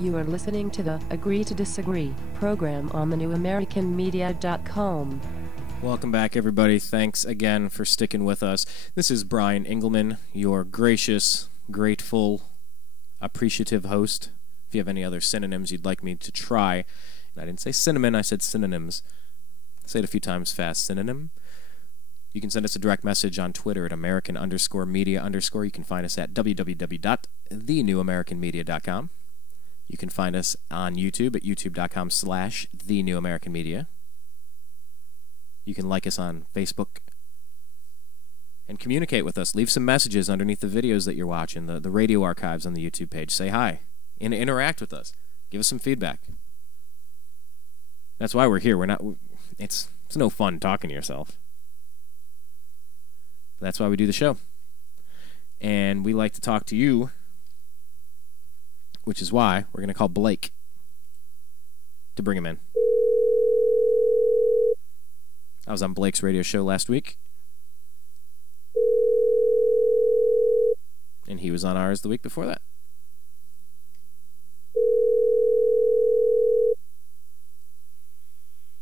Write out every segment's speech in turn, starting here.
You are listening to the Agree to Disagree program on the newamericanmedia.com. Welcome back, everybody. Thanks again for sticking with us. This is Brian Engelman, your gracious, grateful, appreciative host. If you have any other synonyms you'd like me to try, and I didn't say cinnamon, I said synonyms. Say it a few times fast. Synonym. You can send us a direct message on Twitter at American_media_. You can find us at www.thenewamericanmedia.com. You can find us on YouTube at youtube.com/thenewamericanmedia. You can like us on Facebook and communicate with us. Leave some messages underneath the videos that you're watching, the radio archives on the YouTube page. Say hi and interact with us. Give us some feedback. That's why we're here. It's no fun talking to yourself. That's why we do the show. And we like to talk to you, which is why we're going to call Blake to bring him in. I was on Blake's radio show last week, and he was on ours the week before that.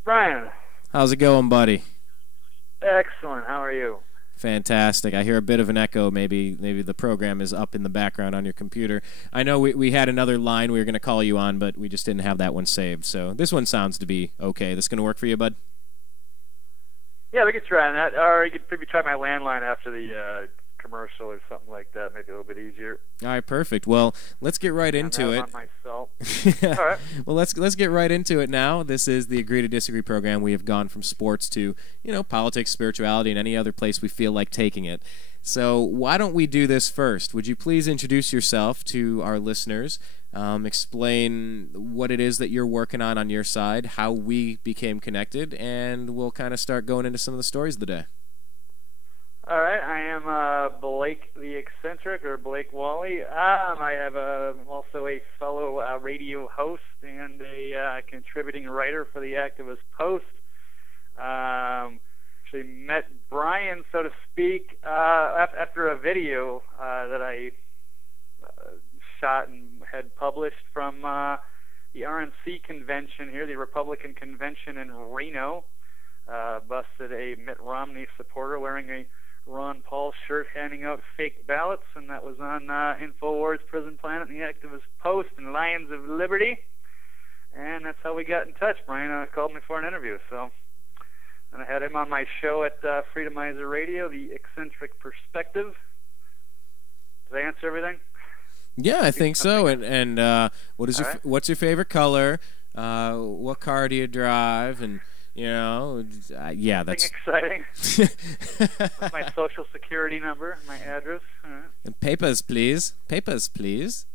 Brian. How's it going, buddy? Excellent. How are you? Fantastic. I hear a bit of an echo. Maybe the program is up in the background on your computer. I know we had another line we were going to call you on, but we just didn't have that one saved. So this one sounds to be okay. This going to work for you, bud? Yeah, we could try that. Or you could maybe try my landline after the commercial or something like that. Make it a little bit easier. All right, perfect. Well, let's get right into it. On myself. Yeah. All right. Well, let's get right into it now. This is the Agree to Disagree program. We have gone from sports to, politics, spirituality, and any other place we feel like taking it. So why don't we do this first? Would you please introduce yourself to our listeners? Explain what it is that you're working on your side, how we became connected, and we'll kind of start going into some of the stories of the day. All right, I am Blake the Eccentric, or Blake Walley. I have also a fellow radio host and a contributing writer for the Activist Post. Actually met Brian, so to speak, after a video that I shot and had published from the RNC convention here, the Republican convention in Reno. Busted a Mitt Romney supporter wearing a Ron Paul shirt handing out fake ballots, and that was on InfoWars, Prison Planet, and the Activist Post, and Lions of Liberty. And that's how we got in touch. Brian called me for an interview, so and I had him on my show at Freedomizer Radio, The Eccentric Perspective. Did I answer everything? Yeah, I think so. And what's your favorite color? What car do you drive? And yeah, that's exciting. My social security number, my address. And papers, please. Papers, please.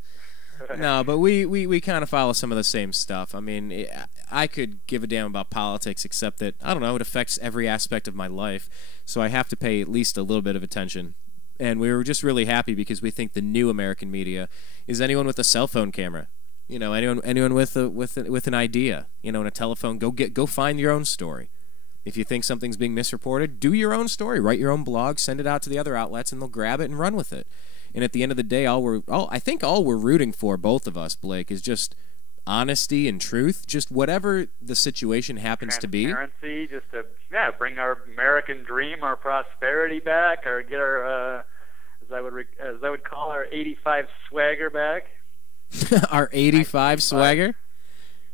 No, but we kind of follow some of the same stuff. I mean, I could give a damn about politics, except that, I don't know, it affects every aspect of my life, so I have to pay at least a little bit of attention. And we were just really happy because we think the new American media is anyone with a cell phone camera. Anyone with an idea, and a telephone, go find your own story. If you think something's being misreported, do your own story, write your own blog, send it out to the other outlets, and they'll grab it and run with it. And at the end of the day, I think all we're rooting for, both of us, Blake, is just honesty and truth. Just whatever the situation happens to be. Transparency, just to bring our American dream, our prosperity back, or get our as I would call our '85 swagger back. Our 85 swagger?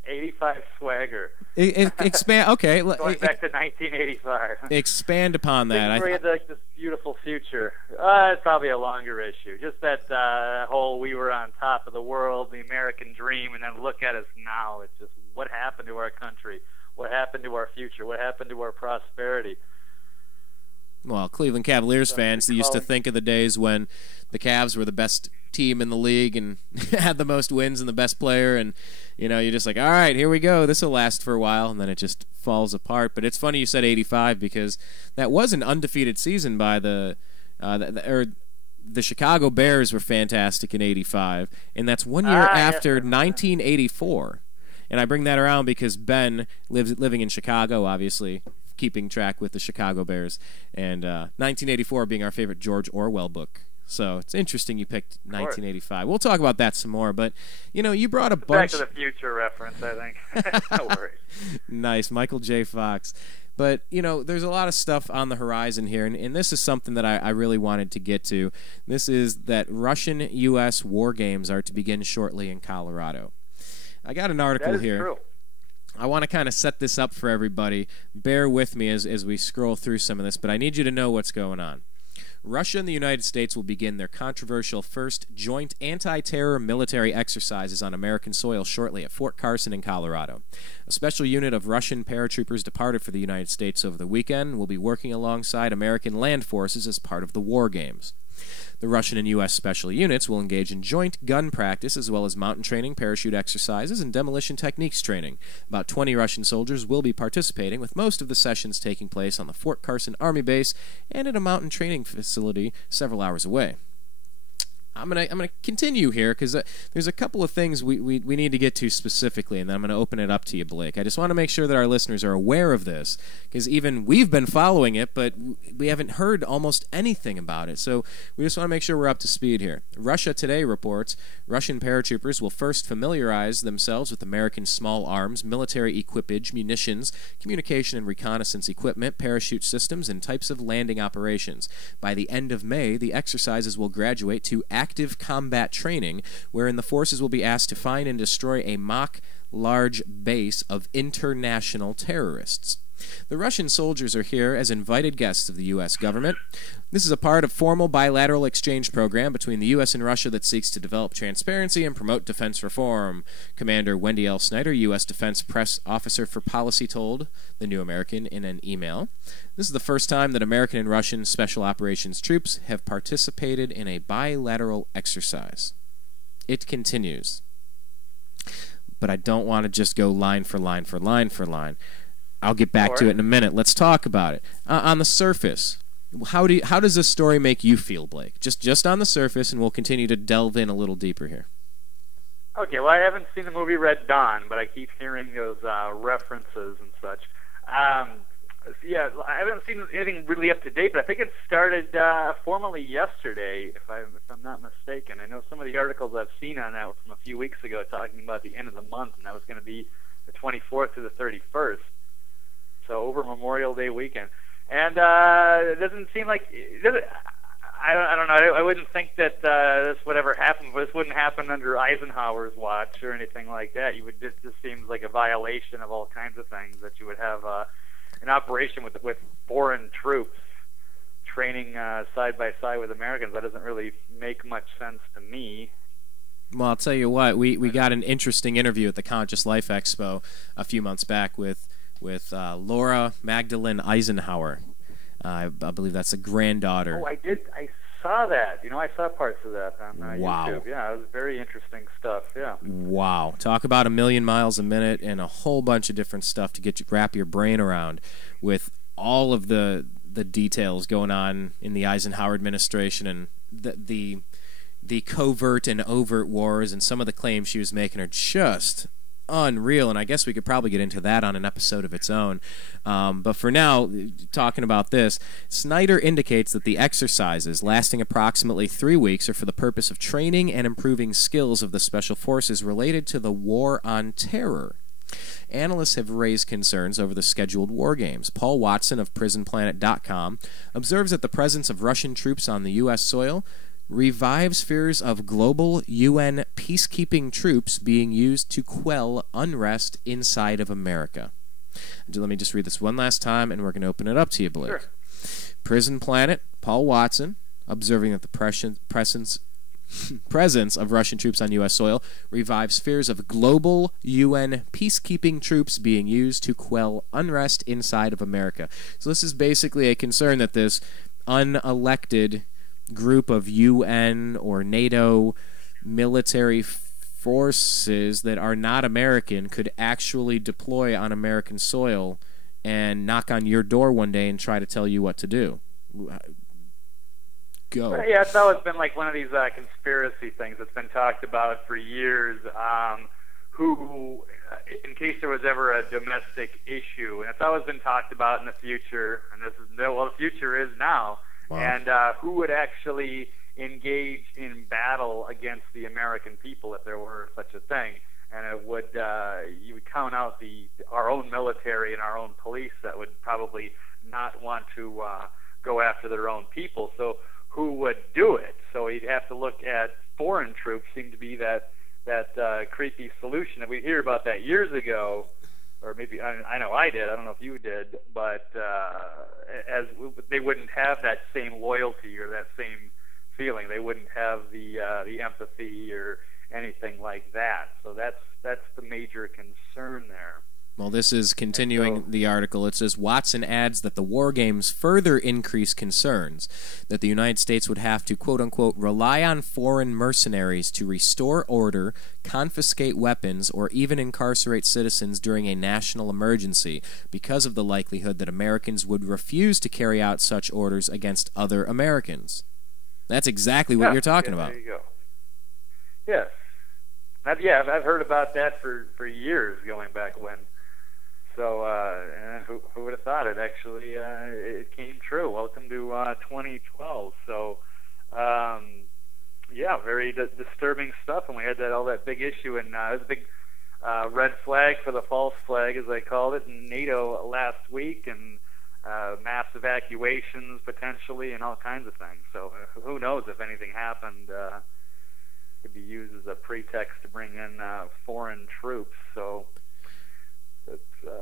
85 swagger. Expand. Okay. Going back to 1985. Expand upon that. We had this beautiful future. It's probably a longer issue. Just that whole we were on top of the world, the American dream, and then look at us now. It's just what happened to our country? What happened to our future? What happened to our prosperity? Well, Cleveland Cavaliers fans used to think of the days when the Cavs were the best team in the league and had the most wins and the best player, and you're just like, all right, here we go, this will last for a while, and then it just falls apart. But it's funny you said 85 because that was an undefeated season by the Chicago Bears were fantastic in 85, and that's 1 year after 1984. And I bring that around because Ben living in Chicago, obviously keeping track with the Chicago Bears, and 1984 being our favorite George Orwell book. So it's interesting you picked 1985. We'll talk about that some more. But, you brought a Back bunch. to the Future reference, I think. No worries. Nice. Michael J. Fox. But, there's a lot of stuff on the horizon here, and this is something that I really wanted to get to. This is that Russian-U.S. war games are to begin shortly in Colorado. I got an article here. True. I want to kind of set this up for everybody. Bear with me as we scroll through some of this, but I need you to know what's going on. Russia and the United States will begin their controversial first joint anti-terror military exercises on American soil shortly at Fort Carson in Colorado. A special unit of Russian paratroopers departed for the United States over the weekend and will be working alongside American land forces as part of the war games. The Russian and U.S. special units will engage in joint gun practice as well as mountain training, parachute exercises, and demolition techniques training. About 20 Russian soldiers will be participating, with most of the sessions taking place on the Fort Carson Army Base and at a mountain training facility several hours away. I'm gonna continue here because there's a couple of things we need to get to specifically, and then I'm going to open it up to you, Blake. I just want to make sure that our listeners are aware of this because even we've been following it, but we haven't heard almost anything about it. So we just want to make sure we're up to speed here. Russia Today reports Russian paratroopers will first familiarize themselves with American small arms, military equipage, munitions, communication and reconnaissance equipment, parachute systems, and types of landing operations. By the end of May, the exercises will graduate to active combat training, wherein the forces will be asked to find and destroy a mock large base of international terrorists. The Russian soldiers are here as invited guests of the U.S. government. This is a part of a formal bilateral exchange program between the U.S. and Russia that seeks to develop transparency and promote defense reform. Commander Wendy L. Snyder, U.S. Defense Press Officer for Policy, told The New American in an email. This is the first time that American and Russian Special Operations troops have participated in a bilateral exercise. It continues. But I don't want to just go line for line for line for line. I'll get back to it in a minute. Let's talk about it. On the surface, how does this story make you feel, Blake? Just on the surface, and we'll continue to delve in a little deeper here. Okay, well, I haven't seen the movie Red Dawn, but I keep hearing those references and such. Yeah, I haven't seen anything really up to date, but I think it started formally yesterday, if I'm not mistaken. I know some of the articles I've seen on that were from a few weeks ago talking about the end of the month, and that was going to be the 24th through the 31st. So over Memorial Day weekend, and it doesn't seem like I don't know. I wouldn't think that this would ever happen. This wouldn't happen under Eisenhower's watch or anything like that. You would just seems like a violation of all kinds of things that you would have an operation with foreign troops training side by side with Americans. That doesn't really make much sense to me. Well, I'll tell you what. We got an interesting interview at the Conscious Life Expo a few months back with Laura Magdalene Eisenhower. I believe that's the granddaughter. Oh, I did. I saw that. I saw parts of that on wow. YouTube. Yeah, it was very interesting stuff. Yeah. Wow. Talk about 1,000,000 miles a minute and a whole bunch of different stuff to wrap your brain around with all of the details going on in the Eisenhower administration and the covert and overt wars, and some of the claims she was making are just unreal, and I guess we could probably get into that on an episode of its own. But for now, talking about this, Snyder indicates that the exercises, lasting approximately 3 weeks, are for the purpose of training and improving skills of the special forces related to the war on terror. Analysts have raised concerns over the scheduled war games. Paul Watson of PrisonPlanet.com observes that the presence of Russian troops on the U.S. soil revives fears of global UN peacekeeping troops being used to quell unrest inside of America. Let me just read this one last time, and we're going to open it up to you, Blake. Sure. Prison Planet, Paul Watson, observing that the presence of Russian troops on U.S. soil revives fears of global UN peacekeeping troops being used to quell unrest inside of America. So this is basically a concern that this unelected group of UN or NATO military forces that are not American could actually deploy on American soil and knock on your door one day and try to tell you what to do. Go. Yeah, it's always been like one of these conspiracy things that's been talked about for years. Who, in case there was ever a domestic issue, and it's always been talked about in the future, and the future is now. Wow. And who would actually engage in battle against the American people if there were such a thing. And it would you would count out our own military and our own police that would probably not want to go after their own people. So who would do it? So you'd have to look at foreign troops. Seemed to be that creepy solution. And we hear about that years ago, or maybe I know I did. I don't know if you did, but as they wouldn't have that same loyalty or that same feeling. They wouldn't have the empathy or anything like that. So that's the major concern there. Well, this is continuing the article. It says, Watson adds that the war games further increase concerns that the United States would have to, quote-unquote, rely on foreign mercenaries to restore order, confiscate weapons, or even incarcerate citizens during a national emergency because of the likelihood that Americans would refuse to carry out such orders against other Americans. That's exactly what you're talking about. There you go. Yes. I've heard about that for years, going back when. So, who would have thought it actually it came true? Welcome to 2012. So, very disturbing stuff. And we had all that big issue, and it was a big red flag for the false flag, as I called it, in NATO last week, and mass evacuations potentially, and all kinds of things. So, who knows if anything happened? Could be used as a pretext to bring in foreign troops. So.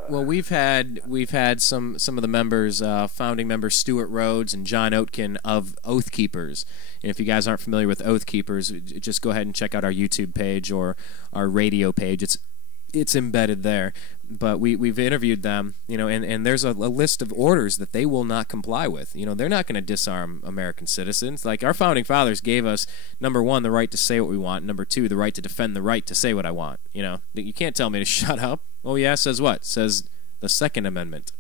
Well, we've had some of the members, founding members Stuart Rhodes and John Oatkin of Oath Keepers. And if you guys aren't familiar with Oath Keepers, just go ahead and check out our YouTube page or our radio page. It's embedded there. But we've interviewed them, and there's a list of orders that they will not comply with. They're not going to disarm American citizens. Like, our founding fathers gave us, number one, the right to say what we want. Number two, the right to defend the right to say what I want. You can't tell me to shut up. Oh, yeah, says what? Says the Second Amendment.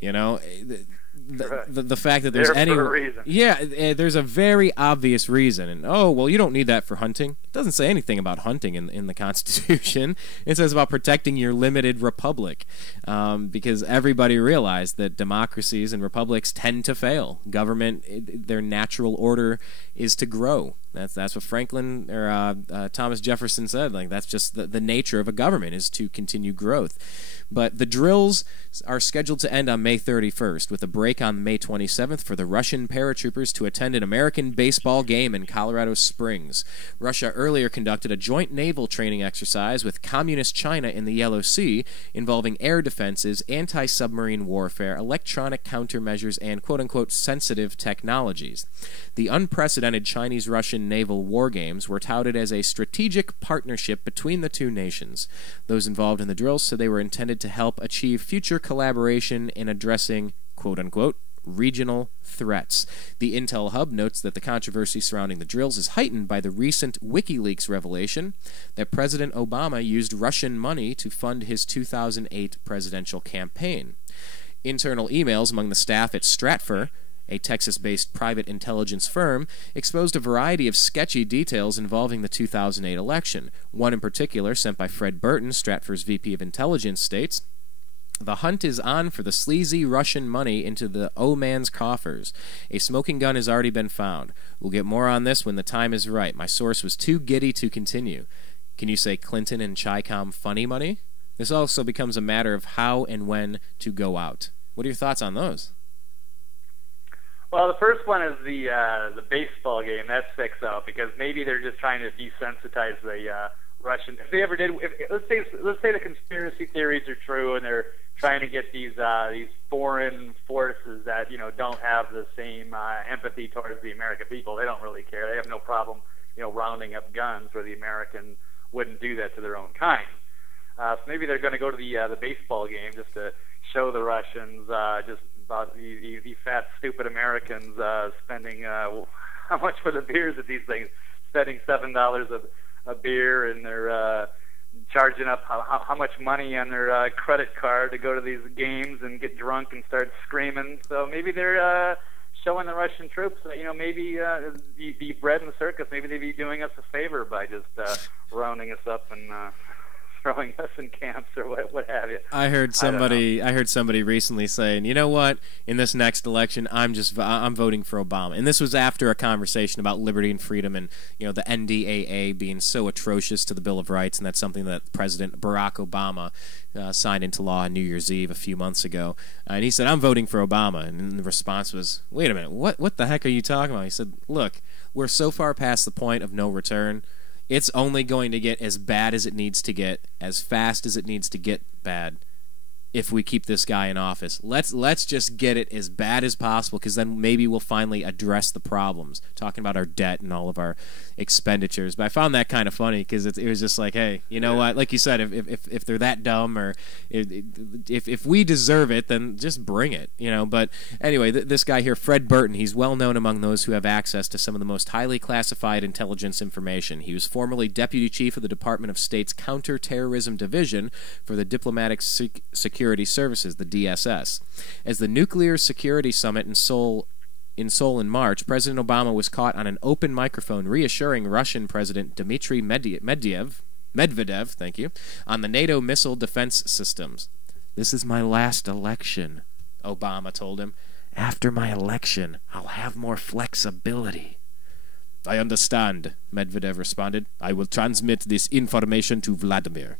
The fact that there's any reason. Yeah, there's a very obvious reason. And you don't need that for hunting. It doesn't say anything about hunting in the Constitution. It says about protecting your limited republic, because everybody realized that democracies and republics tend to fail. Government, their natural order is to grow. That's what Franklin or Thomas Jefferson said. Like, that's just the nature of a government, is to continue growth. But the drills are scheduled to end on May 31st, with a break on May 27th for the Russian paratroopers to attend an American baseball game in Colorado Springs. Russia earlier conducted a joint naval training exercise with Communist China in the Yellow Sea, involving air defenses, anti-submarine warfare, electronic countermeasures, and quote-unquote sensitive technologies. The unprecedented Chinese-Russian naval war games were touted as a strategic partnership between the two nations. Those involved in the drills said they were intended to help achieve future collaboration in addressing, quote-unquote, regional threats. The Intel Hub notes that the controversy surrounding the drills is heightened by the recent WikiLeaks revelation that President Obama used Russian money to fund his 2008 presidential campaign. Internal emails among the staff at Stratfor, a Texas-based private intelligence firm, exposed a variety of sketchy details involving the 2008 election. One in particular, sent by Fred Burton, Stratfor's VP of Intelligence, states, "The hunt is on for the sleazy Russian money into the O-man's coffers. A smoking gun has already been found. We'll get more on this when the time is right. My source was too giddy to continue." Can you say Clinton and Chi-Com funny money? This also becomes a matter of how and when to go out. What are your thoughts on those? Well, the first one is the baseball game. That sticks out because maybe they're just trying to desensitize the Russian. If they ever did, let's say the conspiracy theories are true, and they're trying to get these foreign forces that don't have the same empathy towards the American people. They don't really care. They have no problem rounding up guns, where the American wouldn't do that to their own kind. So maybe they're going to go to the baseball game just to show the Russians just about the fat, stupid Americans spending how much for the beers at these things, spending $7 a beer, and they're charging up how much money on their credit card to go to these games and get drunk and start screaming. So maybe they're showing the Russian troops that maybe the bread in the circus, maybe they'd be doing us a favor by just rounding us up and throwing us in camps or what have you. I heard somebody recently saying, you know what? In this next election, I'm voting for Obama. And this was after a conversation about liberty and freedom, and the NDAA being so atrocious to the Bill of Rights, and that's something that President Barack Obama signed into law on New Year's Eve a few months ago. And he said, I'm voting for Obama. And the response was, wait a minute, what the heck are you talking about? He said, look, we're so far past the point of no return. It's only going to get as bad as it needs to get, as fast as it needs to get bad, if we keep this guy in office. Let's just get it as bad as possible, because then maybe we'll finally address the problems, talking about our debt and all of our expenditures. But I found that kind of funny, because it was just like, hey, you know what? Like you said, if they're that dumb, or if we deserve it, then just bring it, But anyway, this guy here, Fred Burton, he's well known among those who have access to some of the most highly classified intelligence information. He was formerly deputy chief of the Department of State's Counterterrorism Division for the Diplomatic Security Services, the DSS. As the Nuclear Security Summit in Seoul in March, President Obama was caught on an open microphone reassuring Russian President Dmitry Medvedev, thank you, on the NATO missile defense systems. This is my last election, Obama told him. After my election, I'll have more flexibility. I understand, Medvedev responded. I will transmit this information to Vladimir.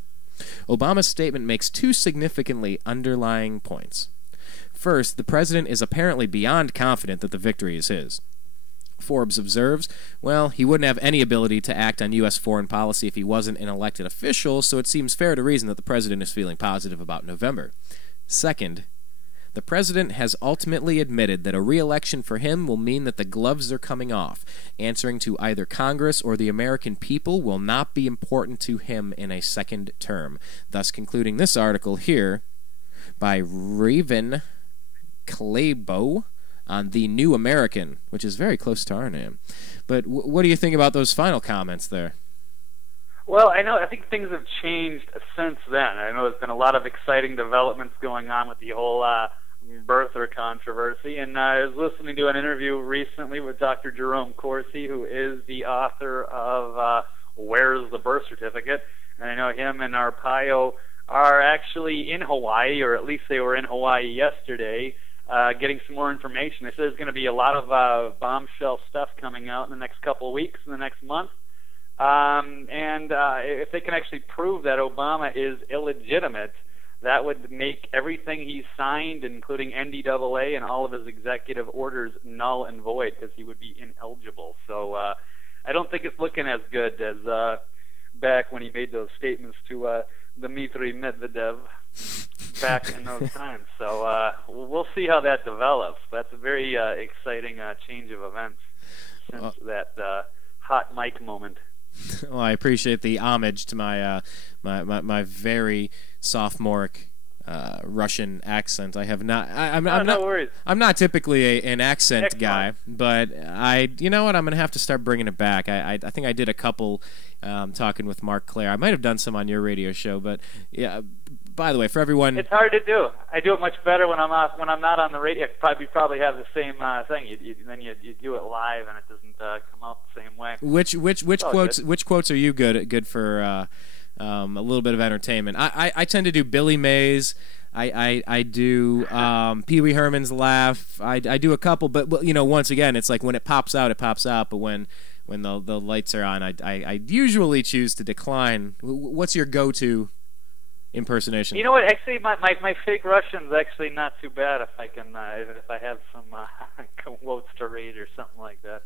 Obama's statement makes two significantly underlying points. First, the president is apparently beyond confident that the victory is his. Forbes observes, well, he wouldn't have any ability to act on U.S. foreign policy if he wasn't an elected official, so it seems fair to reason that the president is feeling positive about November. Second, the president has ultimately admitted that a re-election for him will mean that the gloves are coming off. Answering to either Congress or the American people will not be important to him in a second term. Thus concluding this article here by Raven Clabo on the New American, which is very close to our name. But what do you think about those final comments there? Well, I think things have changed since then. I know there's been a lot of exciting developments going on with the whole birther controversy, and I was listening to an interview recently with Dr. Jerome Corsi, who is the author of Where's the Birth Certificate? And I know him and Arpaio are actually in Hawaii, or at least they were in Hawaii yesterday, getting some more information. They said there's going to be a lot of bombshell stuff coming out in the next couple of weeks, in the next month. And if they can actually prove that Obama is illegitimate, that would make everything he signed, including NDAA and all of his executive orders, null and void, because he would be ineligible. So I don't think it's looking as good as back when he made those statements to Dmitry Medvedev back in those times. So we'll see how that develops. That's a very exciting change of events since that hot mic moment. Well, I appreciate the homage to my my very sophomoric Russian accent. I have not. No worries. I'm not typically an accent guy, but you know what? I'm gonna have to start bringing it back. I think I did a couple talking with Mark Clare. I might have done some on your radio show, but yeah. By the way, for everyone, it's hard to do. I do it much better when I'm not on the radio. Probably have the same thing. Then you do it live, and it doesn't come out the same way. Which quotes are you good for? A little bit of entertainment. I tend to do Billy Mays. I do Pee Wee Herman's laugh. I do a couple, but once again, it's like when it pops out, it pops out. But when the lights are on, I usually choose to decline. What's your go-to impersonation? You know what? Actually, my fake Russian's actually not too bad. If I can, if I have some quotes to read or something like that.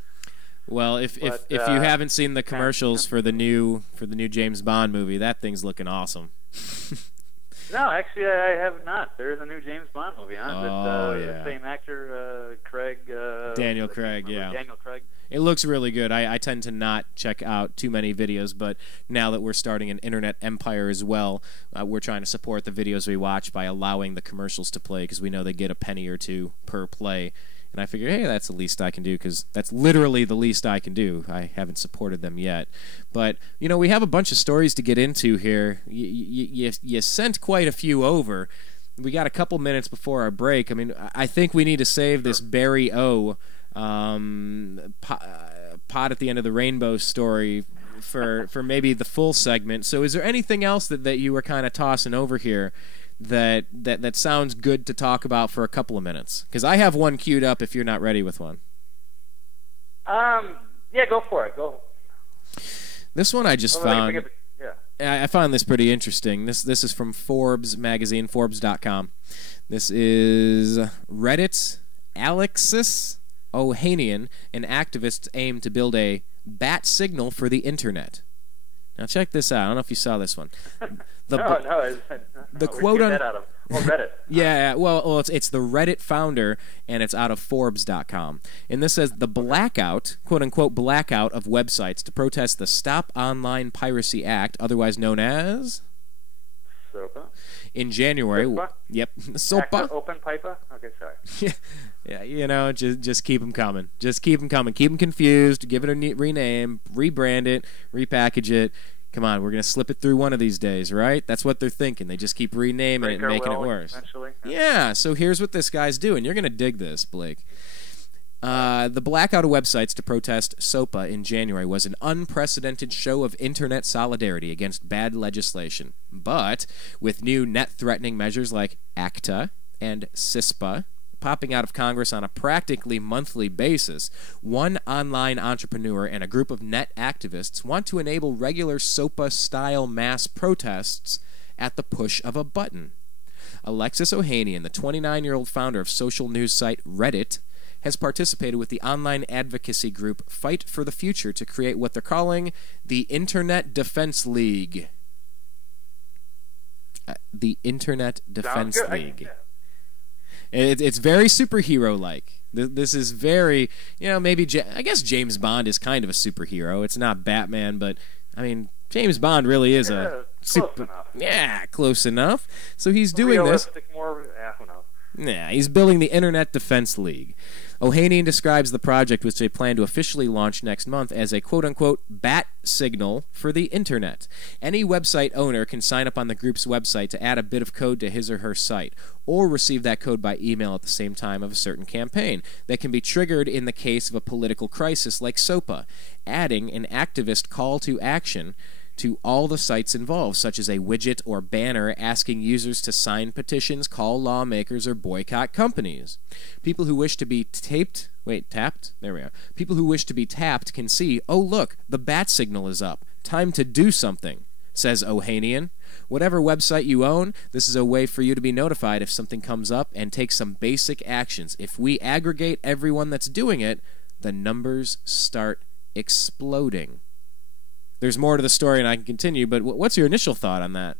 Well, if you haven't seen the commercials for the new James Bond movie, that thing's looking awesome. No, actually, I have not. There is a new James Bond movie on the same actor, Craig. Daniel Craig, yeah. Daniel Craig. It looks really good. I tend to not check out too many videos, but now that we're starting an internet empire as well, we're trying to support the videos we watch by allowing the commercials to play, because we know they get a penny or two per play. And I figured, hey, that's the least I can do, because that's literally the least I can do. I haven't supported them yet. But, we have a bunch of stories to get into here. You sent quite a few over. We got a couple minutes before our break. I mean, I think we need to save this Barry O. Pot at the end of the rainbow story for maybe the full segment. So is there anything else that you were kind of tossing over here that sounds good to talk about for a couple of minutes? Because I have one queued up if you're not ready with one. Yeah, go for it. Go. This one I just found. I found this pretty interesting. This is from Forbes magazine, Forbes.com. This is Reddit's Alexis Ohanian, an activist aim to build a bat signal for the internet. Now check this out. I don't know if you saw this one. The quote on Reddit. Yeah, well, it's the Reddit founder, and it's out of Forbes.com. And this says the blackout, quote unquote blackout of websites to protest the Stop Online Piracy Act, otherwise known as SOPA. In January. SOPA? Yep, SOPA. Open piper. Okay, sorry. Yeah, you know, just keep them coming. Just keep them coming. Keep them confused. Give it a rename, rebrand it, repackage it. Come on, we're going to slip it through one of these days, right? That's what they're thinking. They just keep renaming it and making it worse. Yeah, so here's what this guy's doing. You're going to dig this, Blake. The blackout of websites to protest SOPA in January was an unprecedented show of internet solidarity against bad legislation. But with new net-threatening measures like ACTA and CISPA popping out of Congress on a practically monthly basis, one online entrepreneur and a group of net activists want to enable regular SOPA-style mass protests at the push of a button. Alexis Ohanian, the 29-year-old founder of social news site Reddit, has participated with the online advocacy group Fight for the Future to create what they're calling the Internet Defense League. The Internet Defense League. It's very superhero-like. This is very, maybe, I guess James Bond is kind of a superhero. It's not Batman, but, I mean, James Bond really is a super... Yeah, close enough. So he's doing this... Who knows? Yeah, he's building the Internet Defense League. Ohanian describes the project, which they plan to officially launch next month, as a quote-unquote bat signal for the Internet. Any website owner can sign up on the group's website to add a bit of code to his or her site, or receive that code by email at the same time of a certain campaign that can be triggered in the case of a political crisis like SOPA, adding an activist call to action to all the sites involved, such as a widget or banner asking users to sign petitions, call lawmakers, or boycott companies. People who wish to be tapped? There we are. People who wish to be tapped can see, oh look, the bat signal is up. Time to do something, says Ohanian. Whatever website you own, this is a way for you to be notified if something comes up and take some basic actions. If we aggregate everyone that's doing it, the numbers start exploding. There's more to the story, and I can continue, but what's your initial thought on that?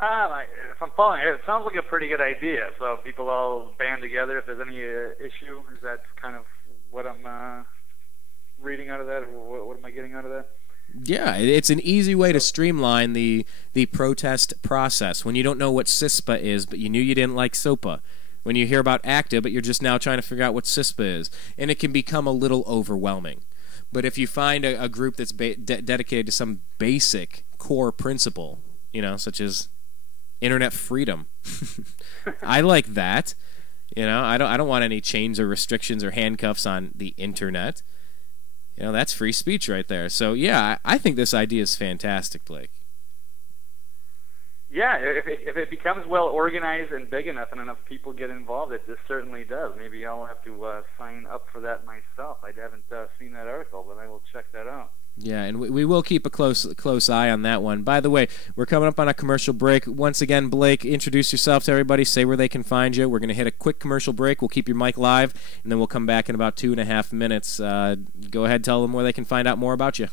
If I'm following it, it sounds like a pretty good idea. So people all band together if there's any issue. Is that kind of what I'm reading out of that? Or what am I getting out of that? Yeah, it's an easy way to streamline the protest process. When you don't know what CISPA is, but you knew you didn't like SOPA. When you hear about ACTA, but you're just now trying to figure out what CISPA is. And it can become a little overwhelming. But if you find a group that's dedicated to some basic core principle, such as internet freedom, I like that. I don't want any chains or restrictions or handcuffs on the internet. That's free speech right there. So yeah, I think this idea is fantastic, Blake. Yeah, if it becomes well organized and big enough and enough people get involved, it just certainly does. Maybe I'll have to sign up for that myself. I haven't seen that article, but I will check that out. Yeah, and we will keep a close eye on that one. By the way, we're coming up on a commercial break. Once again, Blake, introduce yourself to everybody. Say where they can find you. We're going to hit a quick commercial break. We'll keep your mic live, and then we'll come back in about 2.5 minutes. Go ahead, tell them where they can find out more about you.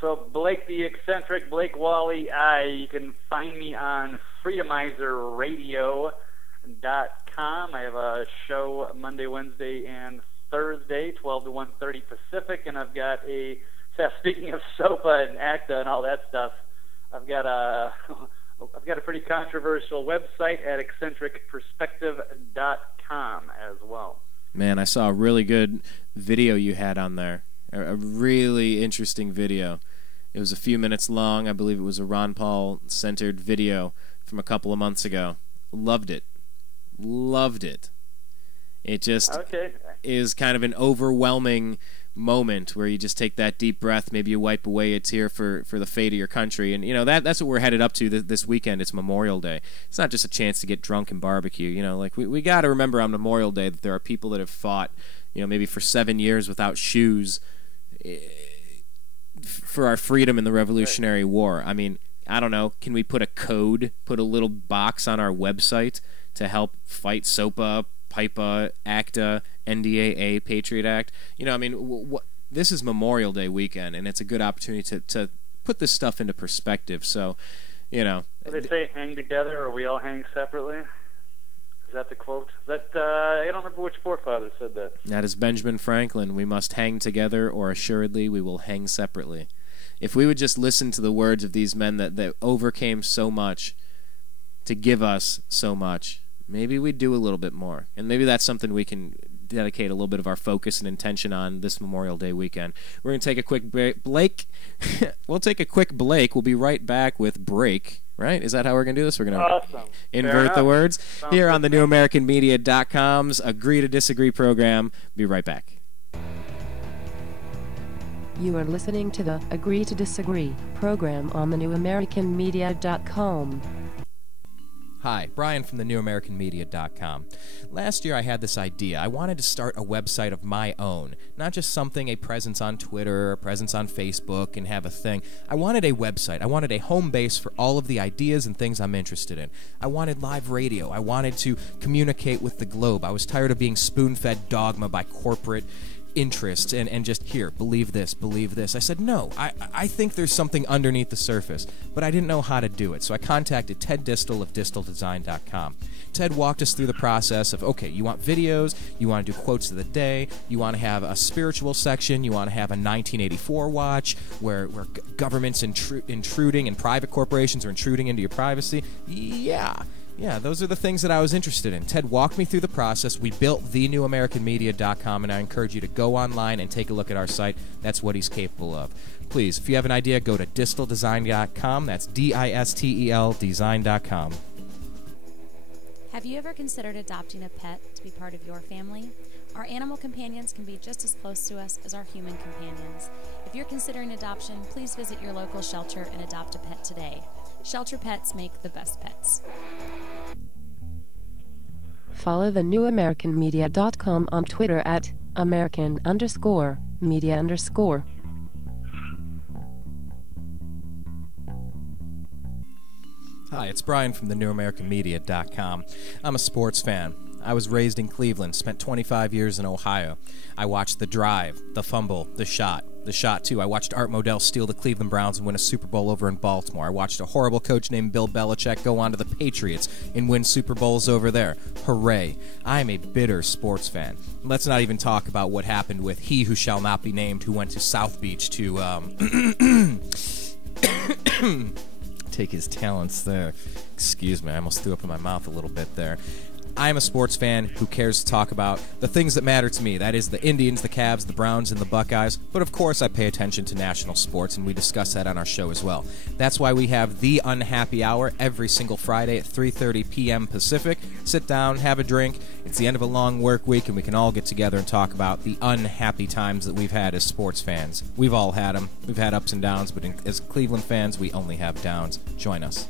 So Blake the Eccentric, Blake Walley, you can find me on freedomizerradio.com. I have a show Monday, Wednesday, and Thursday, 12 to 1:30 Pacific, and I've got speaking of SOPA and ACTA and all that stuff, I've got a pretty controversial website at eccentricperspective.com as well. Man, I saw a really good video you had on there. A really interesting video. It was a few minutes long. I believe it was a Ron Paul-centered video from a couple of months ago. Loved it. It just is kind of an overwhelming moment where you just take that deep breath, maybe you wipe away a tear for the fate of your country. And, that's what we're headed up to this weekend. It's Memorial Day. It's not just a chance to get drunk and barbecue. Like we got to remember on Memorial Day that there are people that have fought, maybe for 7 years without shoes for our freedom in the Revolutionary War. I mean, I don't know, can we put a little box on our website to help fight SOPA, PIPA, ACTA, NDAA, Patriot Act? This is Memorial Day weekend, and it's a good opportunity to put this stuff into perspective. So, They say hang together or we all hang separately. Is that the quote? I don't remember which forefather said that. That is Benjamin Franklin. We must hang together or assuredly we will hang separately. If we would just listen to the words of these men that overcame so much to give us so much, maybe we'd do a little bit more. And maybe that's something we can dedicate a little bit of our focus and intention on this Memorial Day weekend. We're going to take a quick break. Blake, we'll take a quick break. We'll be right back with break. Right? Is that how we're going to do this? We're going to invert the words. Here on the newamericanmedia.com's Agree to Disagree program. Be right back. You are listening to the Agree to Disagree program on the newamericanmedia.com. Hi, Brian from the newamericanmedia.com. Last year I had this idea. I wanted to start a website of my own, not just something, a presence on Twitter, a presence on Facebook, and have a thing. I wanted a website. I wanted a home base for all of the ideas and things I'm interested in. I wanted live radio. I wanted to communicate with the globe. I was tired of being spoon-fed dogma by corporate interest and just, here, believe this. I said, no, I think there's something underneath the surface, but I didn't know how to do it. So I contacted Ted Distel of disteldesign.com. Ted walked us through the process of, okay, you want videos, you want to do quotes of the day, you want to have a spiritual section, you want to have a 1984 watch where government's intruding and private corporations are intruding into your privacy. Yeah, those are the things that I was interested in. Ted walked me through the process. We built thenewamericanmedia.com, and I encourage you to go online and take a look at our site. That's what he's capable of. Please, if you have an idea, go to disteldesign.com. That's DISTEL design.com. Have you ever considered adopting a pet to be part of your family? Our animal companions can be just as close to us as our human companions. If you're considering adoption, please visit your local shelter and adopt a pet today. Shelter pets make the best pets. Follow the newamericanmedia.com on Twitter at American_media_. Hi, it's Brian from the newamericanmedia.com. I'm a sports fan. I was raised in Cleveland, spent 25 years in Ohio. I watched the drive, the fumble, the shot too. I watched Art Modell steal the Cleveland Browns and win a Super Bowl over in Baltimore. I watched a horrible coach named Bill Belichick go on to the Patriots and win Super Bowls over there. Hooray. I'm a bitter sports fan. Let's not even talk about what happened with he who shall not be named who went to South Beach to take his talents there. Excuse me, I almost threw up in my mouth a little bit there. I'm a sports fan who cares to talk about the things that matter to me. That is the Indians, the Cavs, the Browns, and the Buckeyes. But of course I pay attention to national sports, and we discuss that on our show as well. That's why we have The Unhappy Hour every single Friday at 3:30 p.m. Pacific. Sit down, have a drink. It's the end of a long work week, and we can all get together and talk about the unhappy times that we've had as sports fans. We've all had them. We've had ups and downs, but as Cleveland fans, we only have downs. Join us.